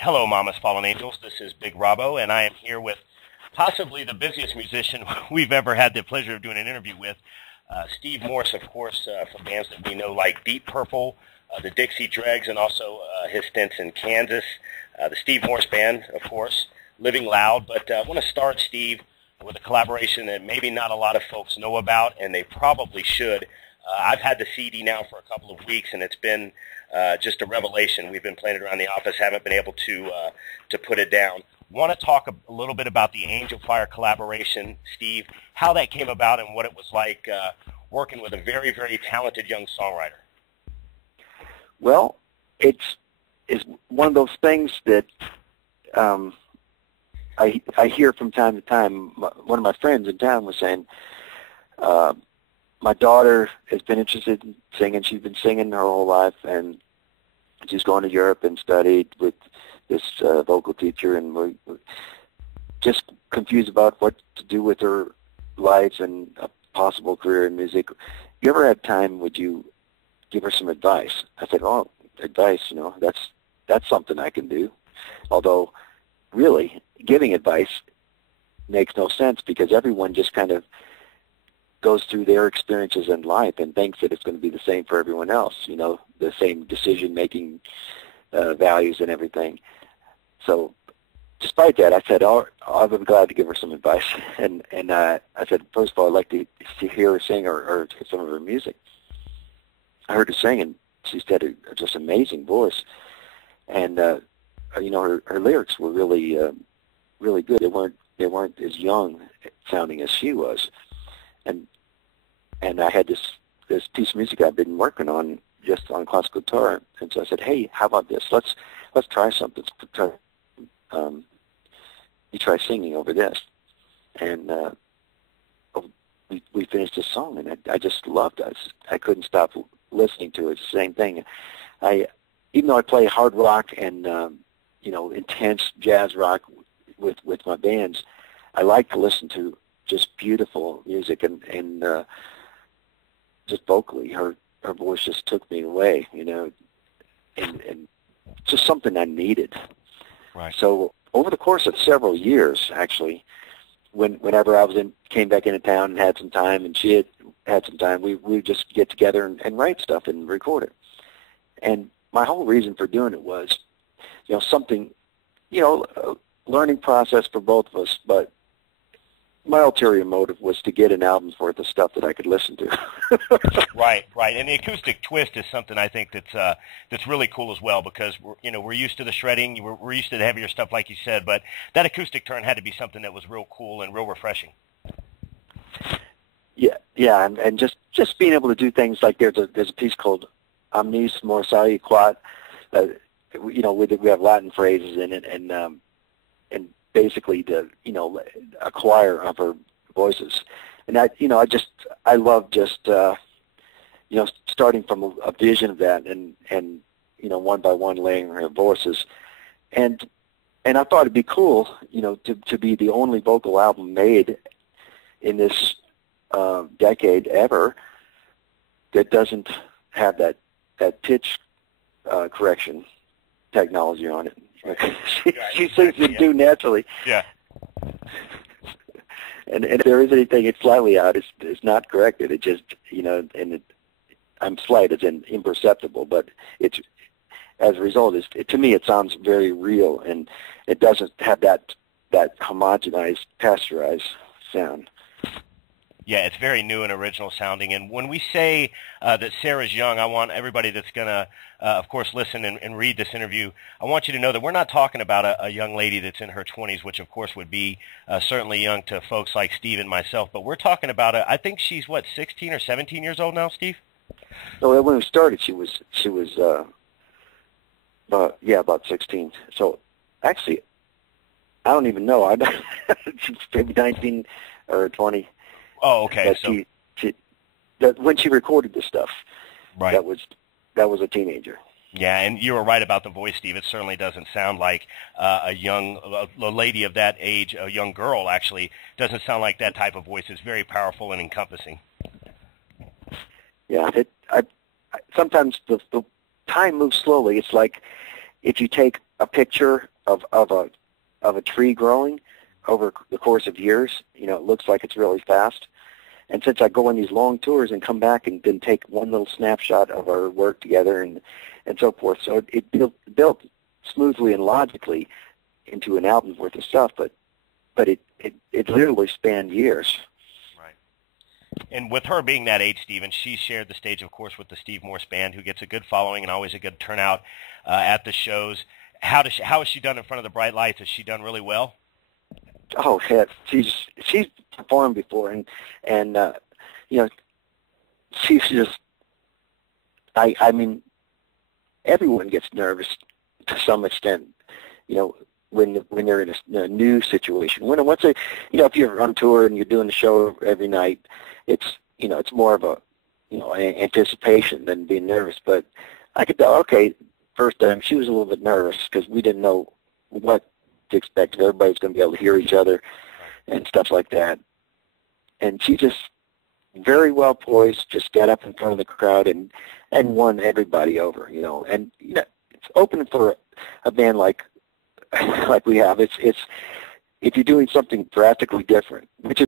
Hello, Mama's Fallen Angels. This is Big Robbo, and I am here with possibly the busiest musician we've ever had the pleasure of doing an interview with, Steve Morse, of course, from bands that we know like Deep Purple, the Dixie Dregs, and also his stints in Kansas, the Steve Morse Band, of course, Living Loud. But I want to start, Steve, with a collaboration that maybe not a lot of folks know about, and they probably should. I've had the CD now for a couple of weeks, and it's been just a revelation. We've been playing it around the office, haven't been able to put it down. Want to talk a little bit about the Angel Fire collaboration, Steve, how that came about and what it was like working with a very, very talented young songwriter. Well, it's one of those things that I hear from time to time. One of my friends in town was saying, my daughter has been interested in singing. She's been singing her whole life, and she's gone to Europe and studied with this vocal teacher, and we're just confused about what to do with her life and a possible career in music. If you ever had time, would you give her some advice? I said, oh, advice, that's something I can do. Although, really, giving advice makes no sense because everyone just kind of goes through their experiences in life and thinks that it's going to be the same for everyone else, the same decision-making values and everything. So despite that, I said, oh, I'll be glad to give her some advice. And I said, first of all, I'd like to hear her sing or some of her music. I heard her sing, and she's got a just amazing voice. And, her lyrics were really, really good. They weren't as young sounding as she was. And I had this piece of music I've been working on just on classical guitar, and so I said, hey, how about this? Let's try something. You try singing over this, and we finished this song, and I just loved it. I couldn't stop listening to it. Same thing. Even though I play hard rock and intense jazz rock with my bands, I like to listen to just beautiful music, and just vocally, her voice just took me away, and just something I needed. Right. So over the course of several years, actually, whenever I came back into town and had some time, and she had some time, we would just get together and write stuff and record it. And my whole reason for doing it was, something, a learning process for both of us, but my ulterior motive was to get an album's worth of stuff that I could listen to. Right. And the acoustic twist is something I think that's really cool as well, because we're used to the shredding, we're used to the heavier stuff like you said, but that acoustic turn had to be something that was real cool and real refreshing. Yeah, and just being able to do things like there's a piece called Omnis Morsae Quat. We have Latin phrases in it, and basically a choir of her voices, and I love just starting from a vision of that, and one by one laying her voices, and I thought it'd be cool to be the only vocal album made in this decade ever that doesn't have that pitch correction technology on it. She sings it do naturally. Yeah. And if there is anything it's slightly out, it's not corrected. It just I'm slight as in imperceptible, but it's as a result. To me, it sounds very real, and it doesn't have that homogenized, pasteurized sound. Yeah, it's very new and original sounding. And when we say that Sarah's young, I want everybody that's going to, of course, listen and read this interview, I want you to know that we're not talking about a young lady that's in her 20s, which, of course, would be certainly young to folks like Steve and myself. But we're talking about, I think she's, 16 or 17 years old now, Steve? No, when we started, she was about 16. So, actually, I don't even know. She's maybe 19 or 20. Oh, okay. When she recorded this stuff, right. That was a teenager. Yeah, and you were right about the voice, Steve. It certainly doesn't sound like a lady of that age, a young girl, actually. Doesn't sound like that type of voice. It's very powerful and encompassing. Yeah, sometimes the time moves slowly. It's like if you take a picture of a tree growing over the course of years. It looks like it's really fast. And since I go on these long tours and come back and then take one little snapshot of our work together and so forth, so it built smoothly and logically into an album's worth of stuff, but it literally spanned years. Right. And with her being that age, Stephen, she shared the stage, of course, with the Steve Morse Band, who gets a good following and always a good turnout at the shows. How has she done in front of the bright lights? Has she done really well? Oh, yeah, she's performed before, and she's just. I mean, everyone gets nervous to some extent. When they're in a new situation. If you're on tour and you're doing the show every night, it's more of a anticipation than being nervous. But I could tell, okay, first time she was a little bit nervous because we didn't know what to expect. If everybody's going to be able to hear each other and stuff like that. And she just very well poised, just got up in front of the crowd and won everybody over. And it's open for a band like we have. It's if you're doing something drastically different, which is